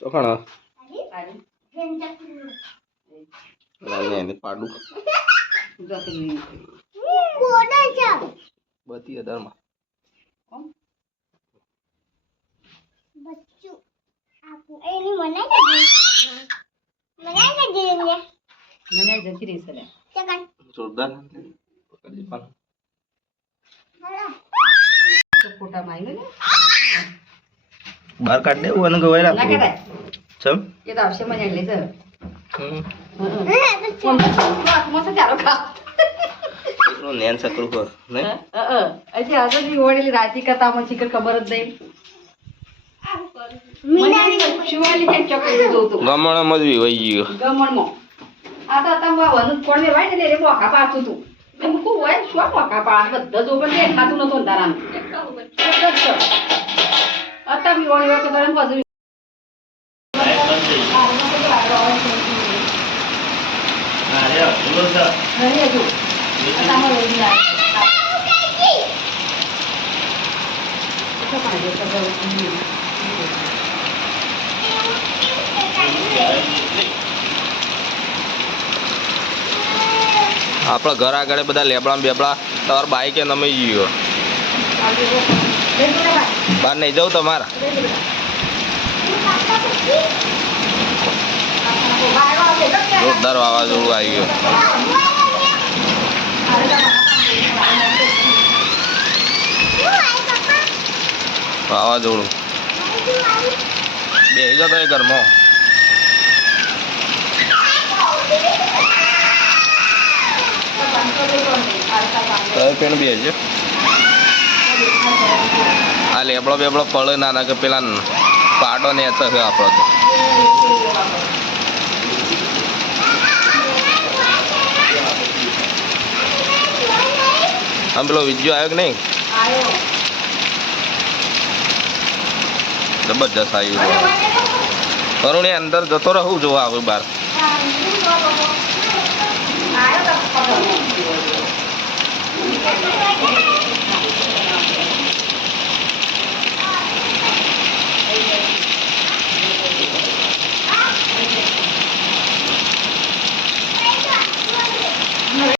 ચોખાણા પાડું બધી હજારમાં જોરદાર બહાર કાઢ દેવું અને ગવાઈ રાખવું ચમ એ તો આવશે મજા એટલે છે નેન સકરું કર નહીં હજી આજે ઓળેલી રાતી કથામાં શીખર ખબર જ નહીં ગમણ મજવી વહી ગયો ગમણમાં આ તો તમે વનુ કોણ મે વાય ને રે મોકા પાતું તું એમ કો હોય શું મોકા પા બધા જો પણ દેખાતું નતો તારામ અતા બી ઓળી વખત તારામ બાજુ આપણા ઘર આગળ બધા લેબડા બેબડા તમારા બાઈકે નમી ગયો બહાર નહીં જાઉં તમારા જોરદાર વાવાઝોડું આવી ગયું વાવાઝોડું બેસી જતો એ ઘરમાં પેલું બેસજો આ લેબડો બેબડો પડે ના કે પેલા પાડો ને છે આપણો તો આમ પેલો વિડીયો આવ્યો કે નહીં જબરજસ્ત આવ્યું કરુણ અંદર જતો રહું જોવા આવે બહાર